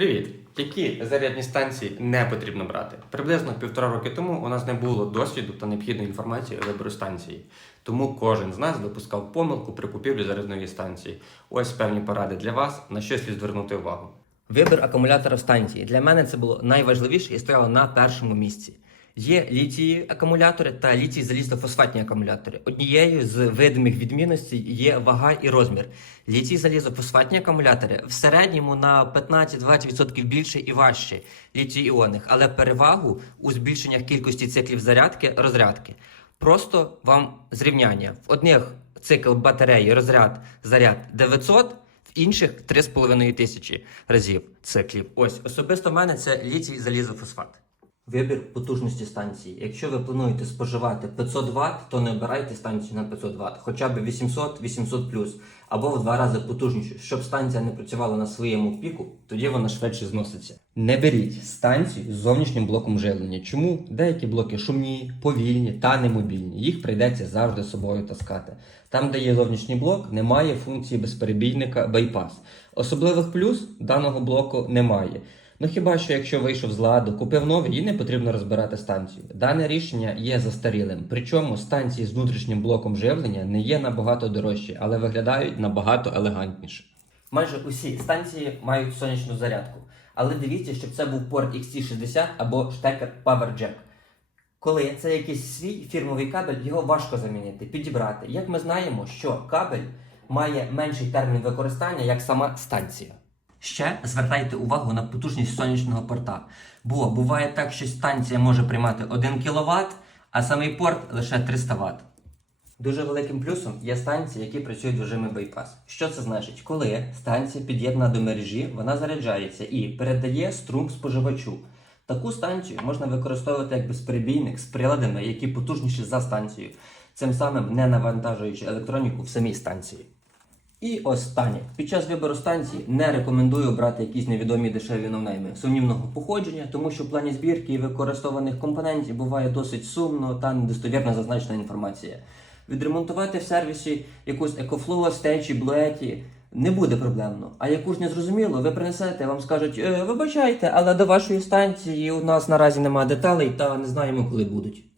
Привіт! Які зарядні станції не потрібно брати? Приблизно півтора роки тому у нас не було досвіду та необхідної інформації о вибору станції. Тому кожен з нас допускав помилку при купівлі зарядної станції. Ось певні поради для вас, на що слід звернути увагу. Вибір акумулятора станції. Для мене це було найважливіше і стояло на першому місці. Є літії акумулятори та літій залізофосфатні акумулятори. Однією з видимих відмінностей є вага і розмір. Літій залізофосфатні акумулятори в середньому на 15-20% більше і важче літій іонних, але перевагу у збільшеннях кількості циклів зарядки розрядки. Просто вам зрівняння. В одних цикл батареї розряд заряд 900, в інших 3,5 тисячі разів циклів. Ось особисто в мене це літій залізофосфат. Вибір потужності станції. Якщо ви плануєте споживати 500 Вт, то не обирайте станцію на 500 Вт, хоча б 800-800 або в два рази потужніше, щоб станція не працювала на своєму піку, тоді вона швидше зноситься. Не беріть станцію з зовнішнім блоком живлення. Чому деякі блоки шумні, повільні та немобільні. Їх прийдеться завжди собою таскати. Там, де є зовнішній блок, немає функції безперебійника байпас. Особливих плюс даного блоку немає. Ну хіба що якщо вийшов з ладу, купив новий і не потрібно розбирати станцію. Дане рішення є застарілим. Причому станції з внутрішнім блоком живлення не є набагато дорожчі, але виглядають набагато елегантніше. Майже усі станції мають сонячну зарядку, але дивіться, щоб це був порт XT60 або штекер PowerJack. Коли це якийсь свій фірмовий кабель, його важко замінити, підібрати. Як ми знаємо, що кабель має менший термін використання, як сама станція. Ще звертайте увагу на потужність сонячного порта, бо буває так, що станція може приймати 1 кВт, а самий порт лише 300 Вт. Дуже великим плюсом є станції, які працюють в режимі байпас. Що це значить? Коли станція під'єднана до мережі, вона заряджається і передає струм споживачу. Таку станцію можна використовувати як безперебійник з приладами, які потужніші за станцію, цим самим не навантажуючи електроніку в самій станції. І останнє. Під час вибору станції не рекомендую брати якісь невідомі дешеві новнейми сумнівного походження, тому що в плані збірки і використованих компонентів буває досить сумно та недостовірно зазначена інформація. Відремонтувати в сервісі якусь EcoFlow, стечі, блуеті не буде проблемно. А яку ж не зрозуміло, ви принесете, вам скажуть, «Е, вибачайте, але до вашої станції у нас наразі немає деталей та не знаємо, коли будуть.